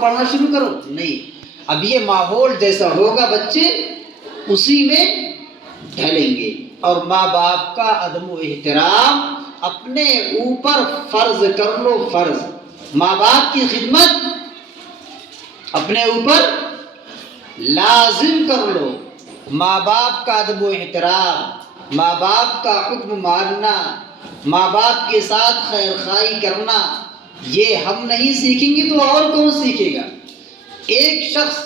پڑھنا شروع کرو، نہیں، اب یہ ماحول جیسا ہوگا بچے اسی میں ڈھلیں گے۔ اور ماں باپ کا عدم و احترام اپنے اوپر فرض کر لو، فرض ماں باپ کی خدمت اپنے اوپر لازم کر لو۔ ماں باپ کا ادب و احترام، ماں باپ کا حکم ماننا، ماں باپ کے ساتھ خیر خواہی کرنا، یہ ہم نہیں سیکھیں گے تو اور کون سیکھے گا؟ ایک شخص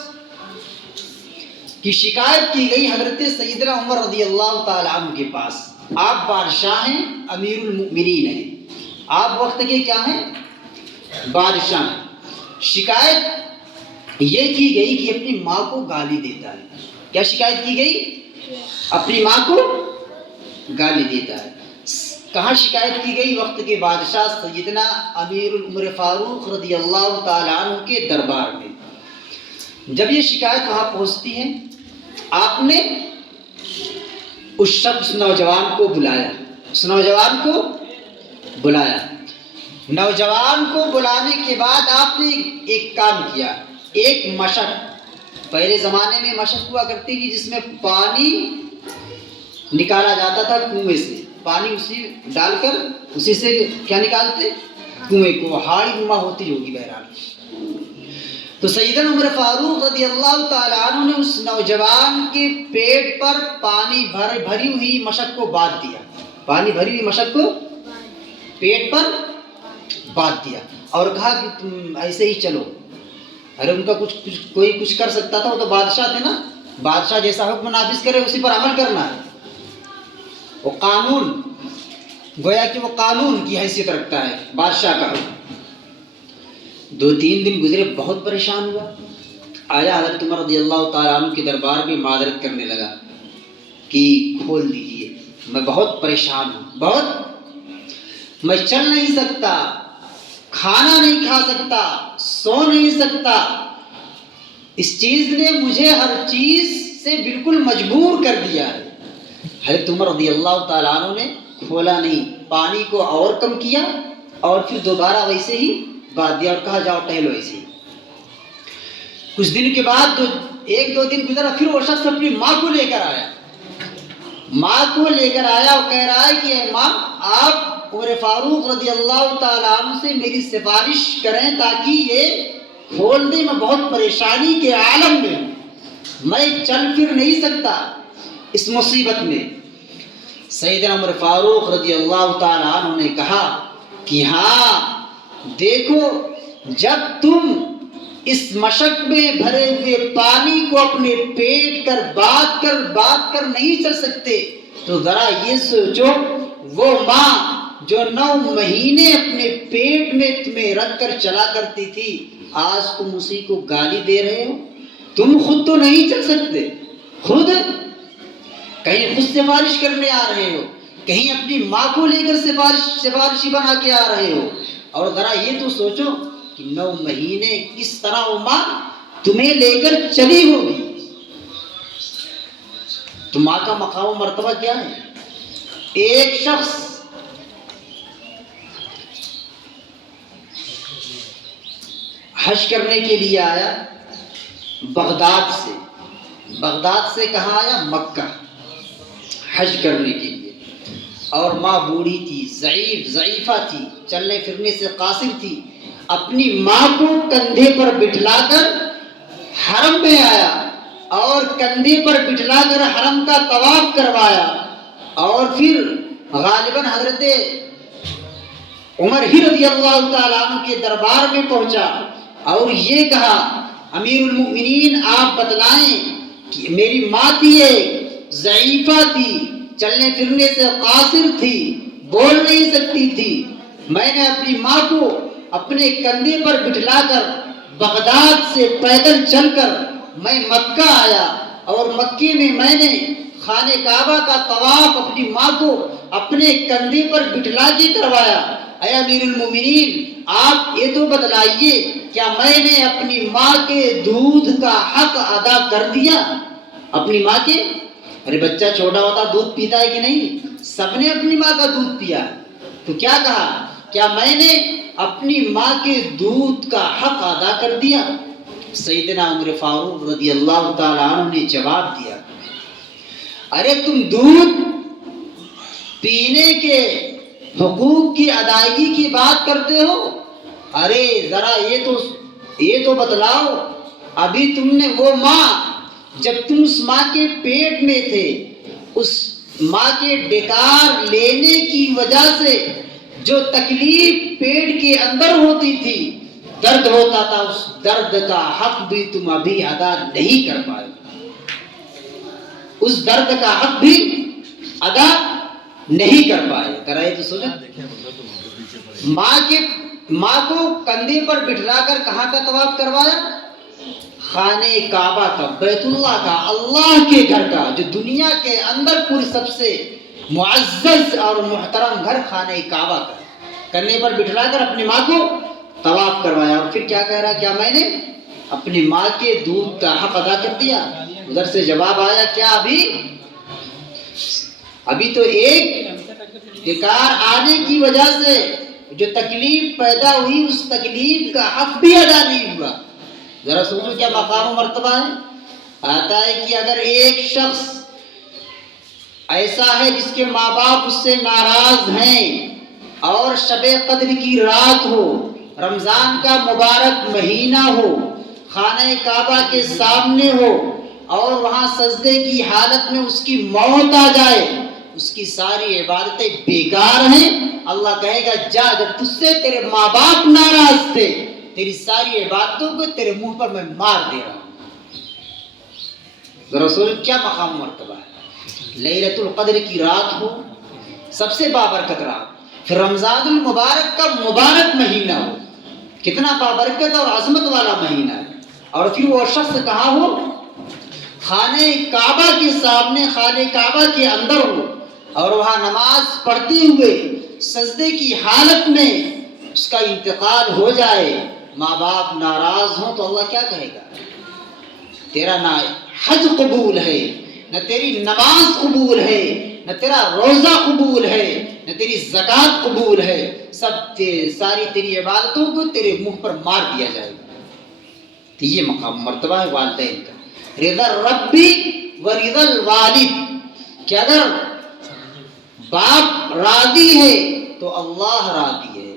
کی شکایت کی گئی حضرت سیدنا عمر رضی اللہ تعالی عنہ کے پاس۔ آپ بادشاہ ہیں، امیر المؤمنین ہیں، آپ وقت کے کیا ہیں؟ بادشاہ ہیں۔ شکایت یہ کی گئی کہ اپنی ماں کو گالی دیتا ہے۔ کیا شکایت کی گئی؟ اپنی ماں کو گالی دیتا ہے۔ کہاں شکایت کی گئی؟ وقت کے بادشاہ سیدنا امیر العمر فاروق رضی اللہ تعالیٰ عنہ کے دربار میں۔ جب یہ شکایت وہاں پہنچتی ہے، آپ نے اس شخص نوجوان کو بلایا، اس نوجوان کو بلایا۔ نوجوان کو بلانے کے بعد آپ نے ایک کام کیا، ایک مشق۔ پہلے زمانے میں مشق ہوا کرتی تھی جس میں پانی نکالا جاتا تھا کنویں سے، پانی اسی ڈال کر اسی سے کیا نکالتے؟ کنویں کو، ہاڑی نما ہوتی ہوگی بہرحال۔ تو سیدنا عمر فاروق رضی اللہ تعالیٰ عنہ نے اس نوجوان کے پیٹ پر پانی بھری ہوئی مشق کو باندھ دیا، پانی بھری ہوئی مشق کو پیٹ پر باندھ دیا اور کہا کہ تم ایسے ہی چلو۔ ارے ان کا کوئی کچھ کر سکتا تھا، وہ تو بادشاہ تھے نا، بادشاہ جیسا حکم نافذ کرے اسی پر عمل کرنا ہے۔ وہ قانون، گویا کہ وہ قانون کی حیثیت رکھتا ہے بادشاہ کا حکم۔ 2-3 دن گزرے، بہت پریشان ہوا، آیا حضرت عمر رضی اللہ تعالیٰ عنہ کے دربار میں معذرت کرنے لگا کہ کھول دیجئے، میں بہت پریشان ہوں، بہت، میں چل نہیں سکتا، کھانا نہیں کھا سکتا، سو نہیں سکتا، اس چیز نے مجھے ہر چیز سے بالکل مجبور کر دیا ہے۔ حضرت عمر رضی اللہ تعالیٰ عنہ نے کھولا نہیں، پانی کو اور کم کیا اور پھر دوبارہ ویسے ہی باندھ دیا اور کہا جاؤ ٹہلو ایسے ہی۔ کچھ دن کے بعد 1-2 دن گزرا، پھر وہ شخص اپنی ماں کو لے کر آیا، ماں کو لے کر آیا اور کہہ رہا ہے کہ اے ماں، آپ عمر فاروق رضی اللہ تعالیٰ عنہ سے میری سفارش کریں تاکہ یہ کھول دیں، میں بہت پریشانی کے عالم میں ہوں، میں چل پھر نہیں سکتا اس مصیبت میں۔ سیدنا عمر فاروق رضی اللہ تعالیٰ عنہ نے کہا کہ ہاں دیکھو، جب تم اس مشق میں بھرے ہوئے پانی کو اپنے پیٹ کر باندھ کر نہیں چل سکتے تو ذرا یہ سوچو، وہ ماں جو 9 مہینے اپنے پیٹ میں تمہیں رکھ کر چلا کرتی تھی، آج تم اسی کو گالی دے رہے ہو۔ تم خود تو نہیں چل سکتے، خود کہیں خود سفارش کرنے آ رہے ہو، کہیں اپنی ماں کو لے کر سفارشی بنا کے آ رہے ہو، اور ذرا یہ تو سوچو کہ 9 مہینے کس طرح وہ ماں تمہیں لے کر چلی ہوگی۔ تو ماں کا مقام و مرتبہ کیا ہے؟ ایک شخص حج کرنے کے لیے آیا بغداد سے کہاں آیا؟ مکہ، حج کرنے کے لیے، اور ماں بوڑھی تھی، ضعیفہ تھی، چلنے پھرنے سے قاصر تھی۔ اپنی ماں کو کندھے پر بٹھلا کر حرم میں آیا اور کندھے پر بٹھلا کر حرم کا طواف کروایا، اور پھر غالباً حضرت عمر ہی رضی اللہ تعالیٰ عنہ کے دربار میں پہنچا اور یہ کہا، امیر المؤمنین آپ بتلائیں کہ میری ماں تھی، یہ ضعیفہ تھی، چلنے پھرنے سے قاصر تھی، بول نہیں سکتی تھی، میں نے اپنی ماں کو اپنے کندھے پر بٹھلا کر بغداد سے پیدل چل کر میں مکہ آیا، اور مکے میں نے خانہ کعبہ کا طواف اپنی ماں کو اپنے کندھے پر بٹھلا کے کروایا۔ اے امیر المومنین، آپ یہ تو بتلائیے، کیا میں نے اپنی ماں کے دودھ کا حق ادا کر دیا؟ اپنی ماں کے، ارے بچہ چھوٹا ہوتا دودھ پیتا ہے کہ نہیں؟ سب نے اپنی ماں کا دودھ پیا، تو کیا کہا، کیا میں نے اپنی ماں کے دودھ کا حق ادا کر دیا؟ سیدنا عمر فاروق رضی اللہ تعالیٰ عنہ نے جواب دیا، ارے تم دودھ پینے کے حقوق کی ادائیگی کی بات کرتے ہو، ارے ذرا یہ تو بتلاؤ، ابھی تم نے وہ ماں جب تم اس ماں کے پیٹ میں تھے، اس ماں کے ڈکار لینے کی وجہ سے جو تکلیف پیٹ کے اندر ہوتی تھی، درد ہوتا تھا، اس درد کا حق بھی تم ابھی ادا نہیں کر پائے، اس درد کا حق بھی ادا نہیں کر پائے۔ ذرا یہ تو سوچو، ماں کو کندھے پر بٹھلا کر کہاں کا طواف کروایا؟ خانہ کعبہ کا، بیت اللہ کا، اللہ کے گھر کا، جو دنیا کے اندر پوری سب سے معزز اور محترم گھر خانہ کعبہ کا، کندھے پر بٹھلا کر اپنی ماں کو طواف کروایا، اور پھر کیا کہہ رہا، کیا میں نے اپنی ماں کے دودھ کا حق ادا کر دیا؟ ادھر سے جواب آیا، کیا ابھی تو ایک ڈکار آنے کی وجہ سے جو تکلیف پیدا ہوئی، اس تکلیف کا حق بھی ادا نہیں ہوا۔ ذرا سوچو کیا مقام و مرتبہ ہے۔ آتا ہے کہ اگر ایک شخص ایسا ہے جس کے ماں باپ اس سے ناراض ہیں، اور شب قدر کی رات ہو، رمضان کا مبارک مہینہ ہو، خانہ کعبہ کے سامنے ہو، اور وہاں سجدے کی حالت میں اس کی موت آ جائے، اس کی ساری عبادتیں بیکار ہیں، اللہ کہے گا جا، جب تجھ سے تیرے ماں باپ ناراض تھے، تیری ساری عبادتوں کو تیرے منہ پر میں مار دے رہا ہوں۔ ذرا سوچو کیا مقام مرتبہ ہے۔ لیلۃ القدر کی رات ہو، سب سے بابرکت رات، پھر رمضان المبارک کا مبارک مہینہ ہو، کتنا بابرکت اور عظمت والا مہینہ ہے، اور پھر وہ شخص کہاں ہو؟ خانہ کعبہ کے سامنے، خانہ کعبہ کے اندر ہو، اور وہاں نماز پڑھتے ہوئے سجدے کی حالت میں اس کا انتقال ہو جائے، ماں باپ ناراض ہوں، تو اللہ کیا کہے گا؟ تیرا نہ حج قبول ہے، نہ تیری نماز قبول ہے، نہ تیرا روزہ قبول ہے، نہ تیری زکوٰۃ قبول ہے، ساری تیری عبادتوں کو تیرے منہ پر مار دیا جائے گا۔ تو یہ مقام مرتبہ ہے والدین کا، رضا ربی و رضا الوالد، کہ اگر باپ راضی ہے تو اللہ راضی ہے،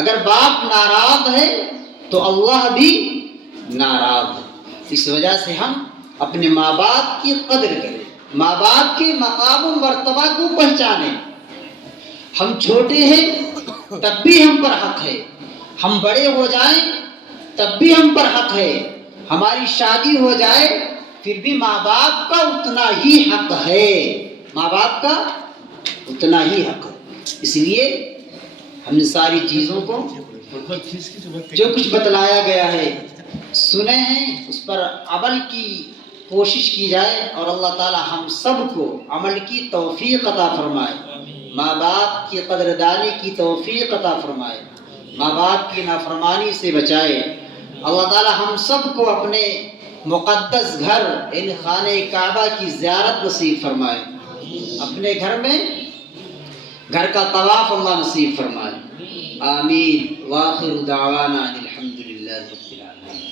اگر باپ ناراض ہے تو اللہ بھی ناراض ہے۔ اس وجہ سے ہم اپنے ماں باپ کی قدر کریں، ماں باپ کے مقام و مرتبہ کو پہچانیں۔ ہم چھوٹے ہیں تب بھی ہم پر حق ہے، ہم بڑے ہو جائیں تب بھی ہم پر حق ہے، ہماری شادی ہو جائے پھر بھی ماں باپ کا اتنا ہی حق ہے، ماں باپ کا اتنا ہی حق ہے۔ اس لیے ہم نے ساری چیزوں کو جو کچھ بتلایا گیا ہے سنے ہیں، اس پر عمل کی کوشش کی جائے، اور اللہ تعالی ہم سب کو عمل کی توفیق عطا فرمائے، ماں باپ کی قدردانی کی توفیق عطا فرمائے، ماں باپ کی نافرمانی سے بچائے۔ اللہ تعالی ہم سب کو اپنے مقدس گھر یعنی خانہ کعبہ کی زیارت نصیب فرمائے، اپنے گھر کا طواف اللہ نصیب فرمائے، آمین۔ وآخر دعوانا الحمدللہ رب العالمین۔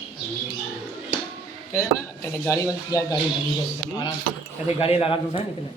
کہتے گاڑی والی گاڑی لگا دو نکلا